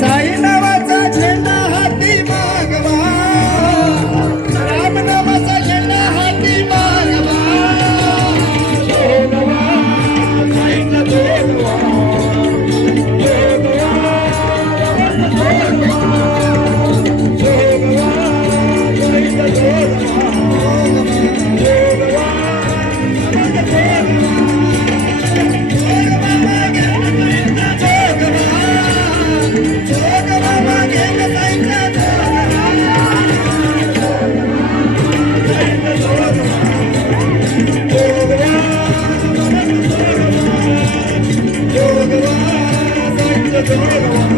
साई नावाचा झेंडा हाती मागवा, राम नावाचा झेंडा हाती मागवा. जोगवा साईचा जोगवा, जोगवा जोगवा साईचा जोगवा, जोगवा जोगवा